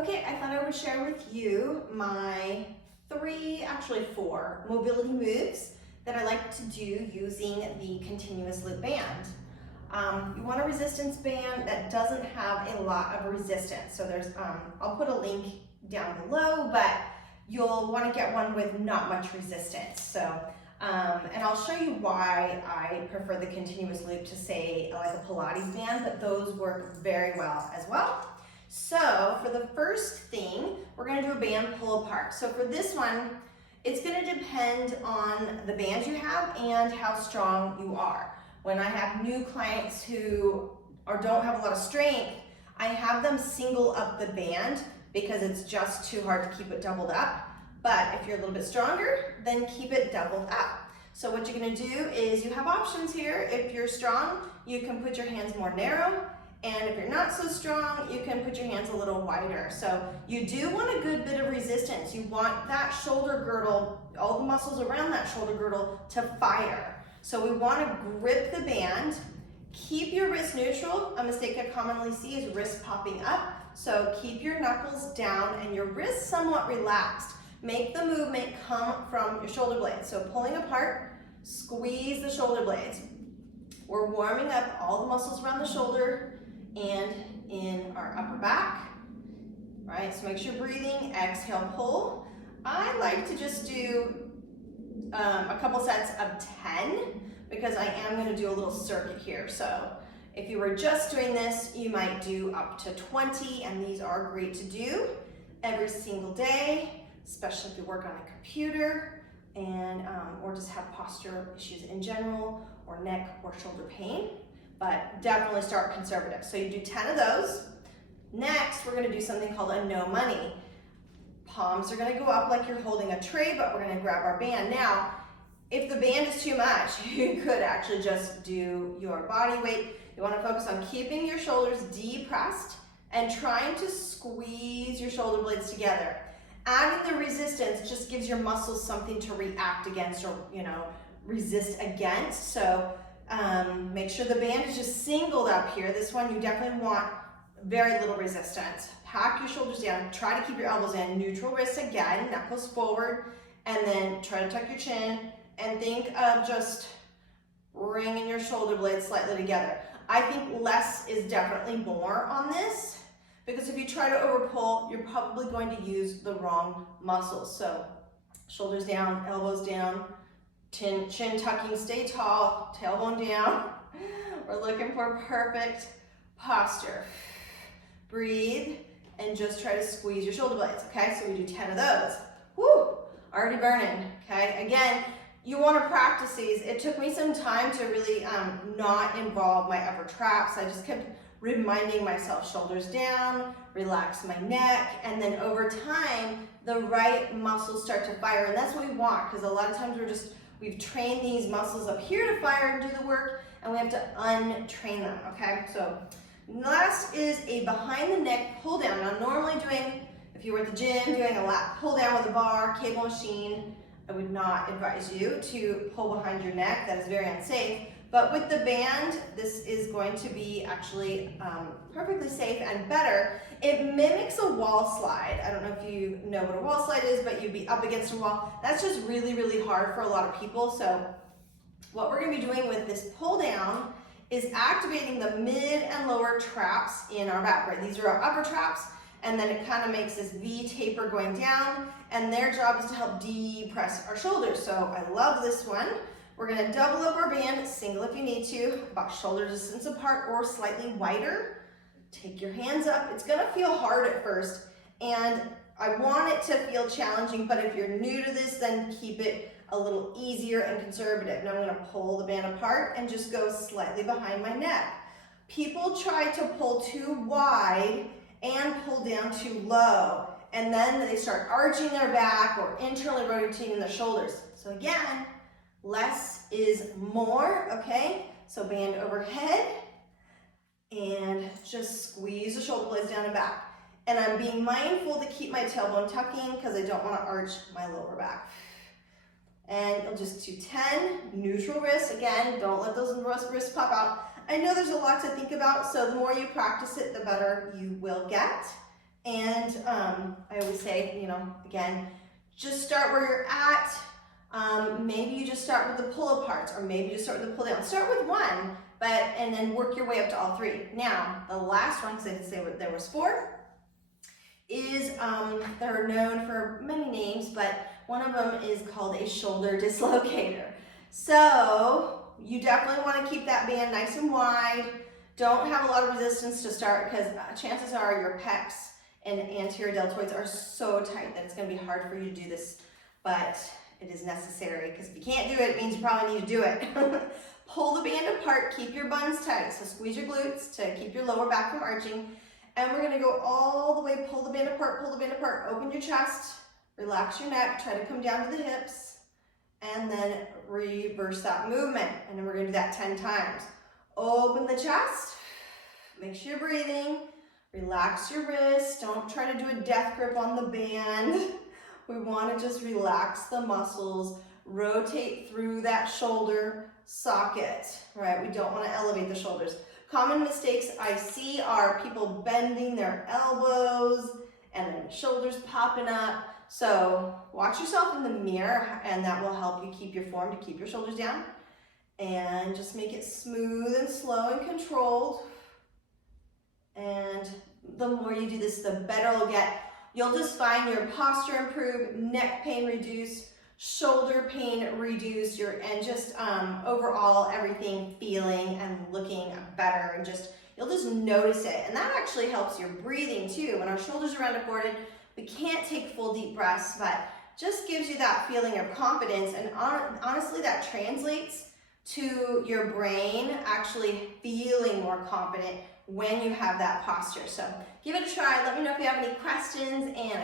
Okay, I thought I would share with you my actually four mobility moves that I like to do using the continuous loop band. You want a resistance band that doesn't have a lot of resistance. So I'll put a link down below, but you'll want to get one with not much resistance. So, and I'll show you why I prefer the continuous loop to say like a Pilates band, but those work very well as well. So for the first thing, we're going to do a band pull apart. So for this one, it's going to depend on the band you have and how strong you are. When I have new clients who don't have a lot of strength, I have them single up the band because it's just too hard to keep it doubled up. But if you're a little bit stronger, then keep it doubled up. So what you're going to do is you have options here. If you're strong, you can put your hands more narrow. And if you're not so strong, you can put your hands a little wider. So you do want a good bit of resistance. You want that shoulder girdle, all the muscles around that shoulder girdle to fire. So we want to grip the band, keep your wrist neutral. A mistake I commonly see is wrist popping up. So keep your knuckles down and your wrists somewhat relaxed. Make the movement come from your shoulder blades. So pulling apart, squeeze the shoulder blades. We're warming up all the muscles around the shoulder and in our upper back, right? So make sure you're breathing, exhale, pull. I like to just do a couple sets of 10 because I am gonna do a little circuit here. So if you were just doing this, you might do up to 20, and these are great to do every single day, especially if you work on a computer and or just have posture issues in general, or neck or shoulder pain. But definitely start conservative. So you do 10 of those. Next, we're gonna do something called a no money. Palms are gonna go up like you're holding a tray, but we're gonna grab our band. Now, if the band is too much, you could actually just do your body weight. You wanna focus on keeping your shoulders depressed and trying to squeeze your shoulder blades together. Adding the resistance just gives your muscles something to react against, or resist against. So make sure the band is just singled up here. This one you definitely want very little resistance. Pack your shoulders down, try to keep your elbows in, neutral wrists again, knuckles forward, and then try to tuck your chin and think of just bringing your shoulder blades slightly together. I think less is definitely more on this, because if you try to over pull, you're probably going to use the wrong muscles. So shoulders down, elbows down, chin tucking, stay tall, tailbone down. We're looking for perfect posture. Breathe and just try to squeeze your shoulder blades, okay? So we do 10 of those. Woo, already burning, okay? Again, you want to practice these. It took me some time to really not involve my upper traps. I just kept reminding myself, shoulders down, relax my neck, and then over time, the right muscles start to fire, and that's what we want, because a lot of times we've trained these muscles up here to fire and do the work, and we have to untrain them, okay? So last is a behind the neck pull down. Now normally if you were at the gym doing a lat pull down with a bar, cable machine, I would not advise you to pull behind your neck. That is very unsafe. But with the band, this is going to be actually perfectly safe and better. It mimics a wall slide. I don't know if you know what a wall slide is, but you'd be up against a wall. That's just really, really hard for a lot of people. So what we're gonna be doing with this pull down is activating the mid and lower traps in our back, right? These are our upper traps, and then it kind of makes this V taper going down, and their job is to help depress our shoulders. So I love this one. We're gonna double up our band, single if you need to, about shoulder distance apart or slightly wider. Take your hands up. It's gonna feel hard at first, and I want it to feel challenging, but if you're new to this, then keep it a little easier and conservative. Now I'm gonna pull the band apart and just go slightly behind my neck. People try to pull too wide and pull down too low, and then they start arching their back or internally rotating their shoulders. So again, less is more, okay? So band overhead and just squeeze the shoulder blades down and back. And I'm being mindful to keep my tailbone tucking because I don't want to arch my lower back. And you'll just do 10, neutral wrists. Again, don't let those wrists pop out. I know there's a lot to think about, so the more you practice it, the better you will get. And I always say, you know, again, just start where you're at. Maybe you just start with the pull aparts, or maybe you just start with the pull down. Start with one, and then work your way up to all three. Now, the last one, because I did say there was 4, is they're known for many names, but one of them is called a shoulder dislocator. So you definitely want to keep that band nice and wide. Don't have a lot of resistance to start, because chances are your pecs and anterior deltoids are so tight that it's going to be hard for you to do this, but it is necessary, because if you can't do it, it means you probably need to do it. Pull the band apart, keep your buns tight, so squeeze your glutes to keep your lower back from arching, and we're going to go all the way, pull the band apart, open your chest, relax your neck, try to come down to the hips, and then reverse that movement, and then we're going to do that 10 times. Open the chest, make sure you're breathing, relax your wrists, don't try to do a death grip on the band. We want to just relax the muscles, rotate through that shoulder socket, right? We don't want to elevate the shoulders. Common mistakes I see are people bending their elbows and then shoulders popping up. So watch yourself in the mirror, and that will help you keep your form, to keep your shoulders down. And just make it smooth and slow and controlled. And the more you do this, the better it'll get. You'll just find your posture improve, neck pain reduce, shoulder pain reduce, and just overall everything feeling and looking better, and you'll just notice it. And that actually helps your breathing too. When our shoulders are underboarded, we can't take full deep breaths, but just gives you that feeling of confidence. And honestly, that translates to your brain actually feeling more confident when you have that posture. So give it a try. Let me know if you have any questions, and